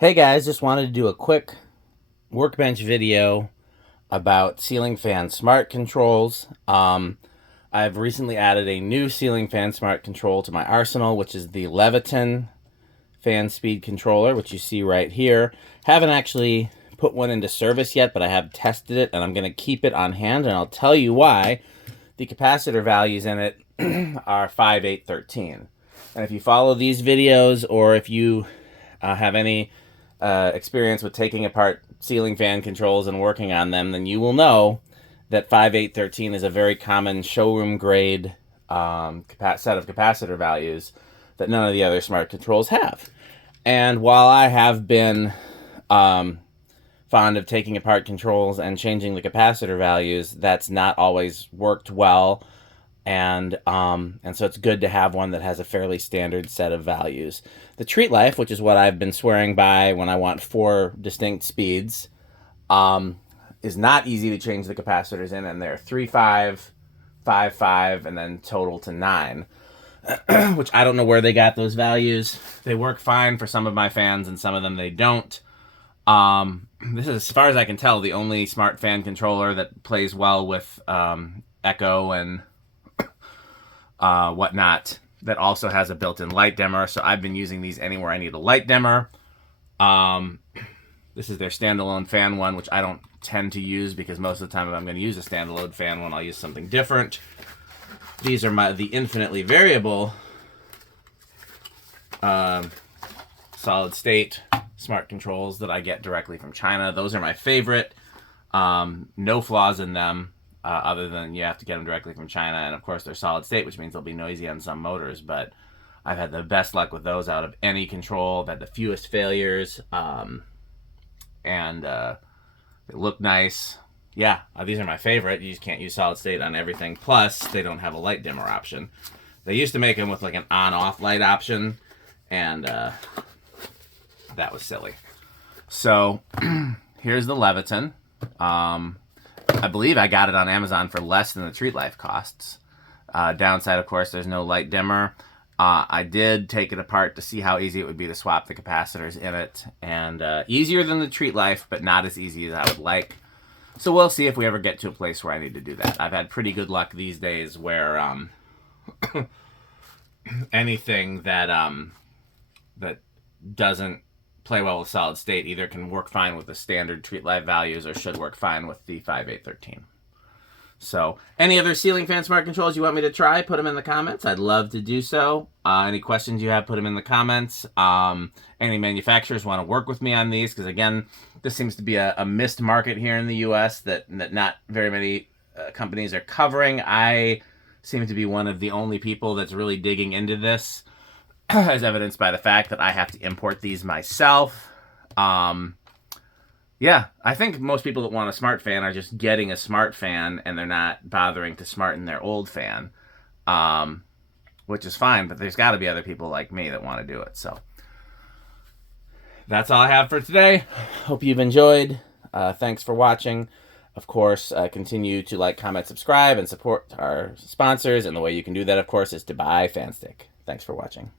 Hey guys, just wanted to do a quick workbench video about ceiling fan smart controls. I've recently added a new ceiling fan smart control to my arsenal, which is the Leviton fan speed controller, which you see right here. Haven't actually put one into service yet, but I have tested it and I'm going to keep it on hand, and I'll tell you why. The capacitor values in it are 5, 8, 13. And if you follow these videos, or if you have any experience with taking apart ceiling fan controls and working on them, then you will know that 5, 8, 13 is a very common showroom grade set of capacitor values that none of the other smart controls have. And while I have been fond of taking apart controls and changing the capacitor values, that's not always worked well. And so it's good to have one that has a fairly standard set of values. The Treatlife, which is what I've been swearing by when I want 4 distinct speeds, is not easy to change the capacitors in, and they're 3, 5, 5, 5, and then total to 9, which I don't know where they got those values. They work fine for some of my fans, and some of them they don't. This is, as far as I can tell, the only smart fan controller that plays well with echo and whatnot, that also has a built-in light dimmer. So I've been using these anywhere I need a light dimmer. This is their standalone fan one, which I don't tend to use because most of the time if I'm going to use a standalone fan one, I'll use something different. These are the infinitely variable solid state smart controls that I get directly from China. Those are my favorite. No flaws in them. Other than you have to get them directly from China, and of course they're solid state, which means they'll be noisy on some motors, but I've had the best luck with those out of any control. I've had the fewest failures, and they look nice. Yeah, these are my favorite. You just can't use solid state on everything, plus they don't have a light dimmer option. They used to make them with like an on-off light option, and that was silly. So here's the Leviton. I believe I got it on Amazon for less than the Treatlife costs. Downside, of course, there's no light dimmer. I did take it apart to see how easy it would be to swap the capacitors in it. And easier than the Treatlife, but not as easy as I would like. So we'll see if we ever get to a place where I need to do that. I've had pretty good luck these days where anything that that doesn't play well with solid state either can work fine with the standard Treatlife values or should work fine with the 5, 8, 13. So any other ceiling fan smart controls you want me to try, put them in the comments. I'd love to do so. Any questions you have, put them in the comments. Any manufacturers want to work with me on these, because again, this seems to be a missed market here in the US that not very many companies are covering. I seem to be one of the only people that's really digging into this, as evidenced by the fact that I have to import these myself. Yeah, I think most people that want a smart fan are just getting a smart fan and they're not bothering to smarten their old fan, which is fine, but there's got to be other people like me that want to do it. So that's all I have for today. Hope you've enjoyed. Thanks for watching. Of course, continue to like, comment, subscribe, and support our sponsors. And the way you can do that, of course, is to buy FanStick. Thanks for watching.